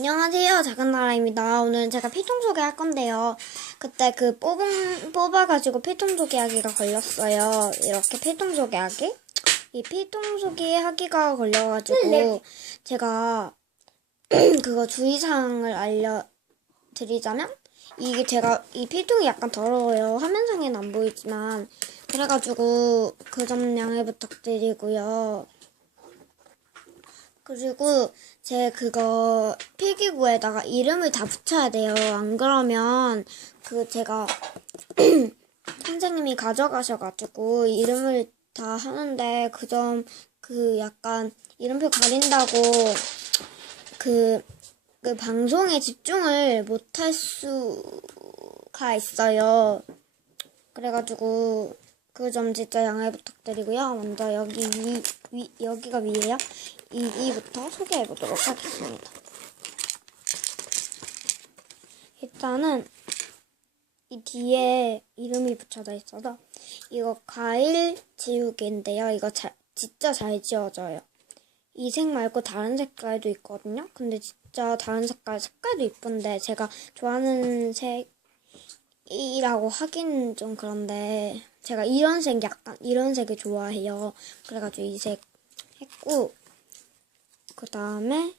안녕하세요. 작은 나라입니다. 오늘 제가 피통 소개할 건데요. 그때 그 뽑은, 뽑아가지고 피통 소개하기가 걸렸어요. 이렇게 피통 소개하기? 이 피통 소개하기가 걸려가지고 제가 그거 주의사항을 알려드리자면 이게 제가 이 피통이 약간 더러워요. 화면상에는 안 보이지만 그래가지고 그 점 양해 부탁드리고요. 그리고 제 그거 필기구에다가 이름을 다 붙여야 돼요. 안 그러면 그 제가 선생님이 가져가셔가지고 이름을 다 하는데 그 점 그 약간 이름표 가린다고 그, 그 방송에 집중을 못할 수가 있어요. 그래가지고 그 점 진짜 양해 부탁드리고요. 먼저 여기 위, 위 여기가 위에요. 이기부터 소개해 보도록 하겠습니다. 일단은 이 뒤에 이름이 붙여져 있어서 이거 과일 지우개인데요. 이거 자, 진짜 잘 지워져요. 이 색 말고 다른 색깔도 있거든요. 근데 진짜 다른 색깔 색깔도 이쁜데 제가 좋아하는 색이라고 하기는 좀 그런데 제가 이런 색 약간 이런 색을 좋아해요. 그래가지고 이 색 했고 그 다음에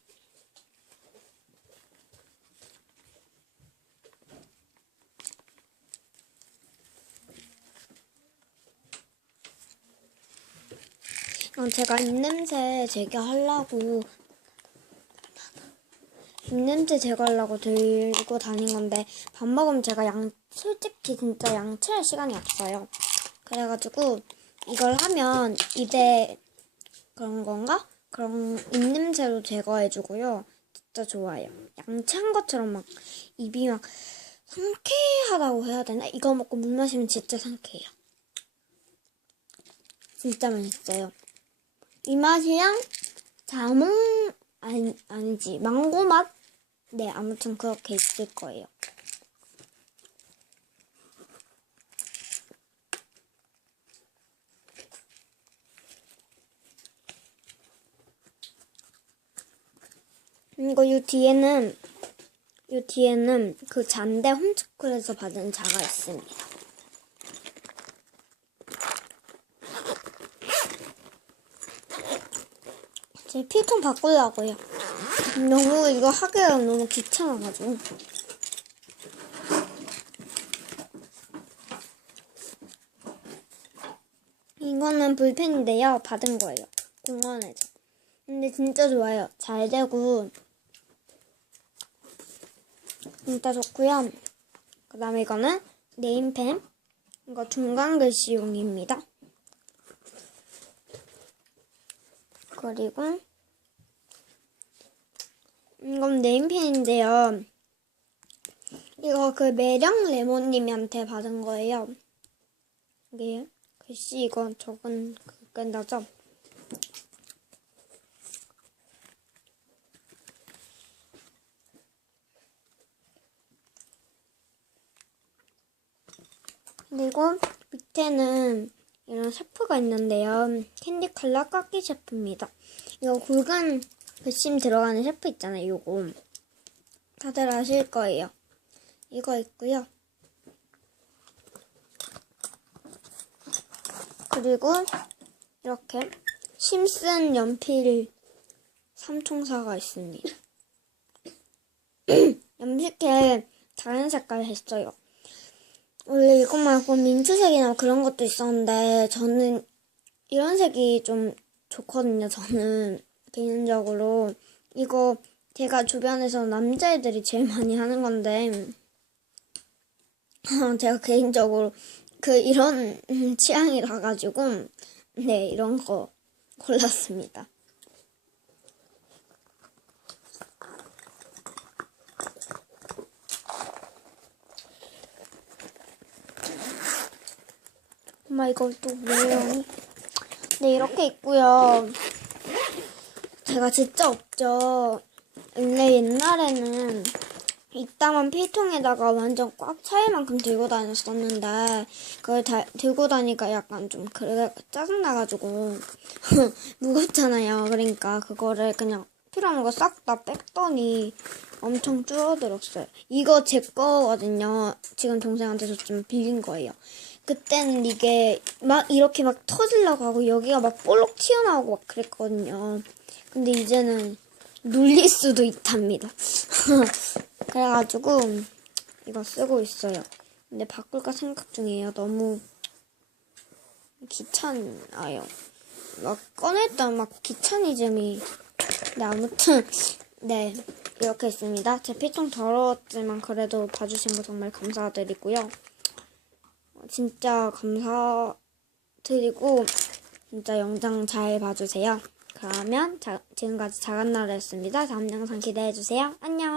제가 입냄새 제거하려고 입냄새 제거하려고 들고 다닌 건데 밥 먹으면 제가 양 솔직히 진짜 양치할 시간이 없어요. 그래가지고 이걸 하면 입에 그런 건가? 그런 입냄새도 제거해주고요. 진짜 좋아요. 양치한 것처럼 막 입이 막 상쾌하다고 해야 되나? 이거 먹고 물 마시면 진짜 상쾌해요. 진짜 맛있어요. 이 맛이랑 자몽 아니 아니지 망고 맛? 네 아무튼 그렇게 있을 거예요. 이거 요 뒤에는 요 뒤에는 그 잔대 홈스쿨에서 받은 자가 있습니다. 제 필통 바꾸려고요. 너무 이거 하기가 너무 귀찮아가지고. 이거는 불펜인데요. 받은 거예요. 공원에서. 근데 진짜 좋아요. 잘 되고 진짜 좋고요. 그 다음에 이거는 네임펜. 이거 중간 글씨용입니다. 그리고 이건 네임펜인데요. 이거 그 매력 레몬님한테 받은 거예요. 이게 글씨 이거 적은 그 끝나죠? 그리고 밑에는 이런 셰프가 있는데요. 캔디 컬러 깎기 셰프입니다. 이거 굵은 글심 들어가는 셰프 있잖아요. 요거. 다들 아실 거예요. 이거 있고요. 그리고 이렇게 심슨 연필 삼총사가 있습니다. 염색해 다른 색깔 했어요. 원래 이거 말고 민트색이나 그런 것도 있었는데 저는 이런 색이 좀 좋거든요. 저는 개인적으로 이거 제가 주변에서 남자애들이 제일 많이 하는 건데 제가 개인적으로 그 이런 취향이라 가지고 네 이런 거 골랐습니다. 엄마 이걸 또 뭐예요? 네 이렇게 있고요. 제가 진짜 없죠. 원래 옛날에는 이따만 필통에다가 완전 꽉 차일 만큼 들고 다녔었는데 그걸 다, 들고 다니까 약간 좀 그래 짜증 나가지고 무겁잖아요. 그러니까 그거를 그냥 필요한 거 싹 다 뺐더니 엄청 줄어들었어요. 이거 제 거거든요. 지금 동생한테 줬지만 빌린 거예요. 그때는 이게 막 이렇게 막 터질라고 하고 여기가 막 볼록 튀어나오고 막 그랬거든요. 근데 이제는 눌릴 수도 있답니다. 그래가지고 이거 쓰고 있어요. 근데 바꿀까 생각 중이에요. 너무 귀찮아요. 막 꺼냈다 막 귀차니즘이. 네 아무튼 네 이렇게 있습니다. 제피좀 더러웠지만 그래도 봐주신 거 정말 감사드리고요. 어, 진짜 감사드리고 진짜 영상 잘 봐주세요. 그러면 자, 지금까지 작은 나라였습니다. 다음 영상 기대해주세요. 안녕.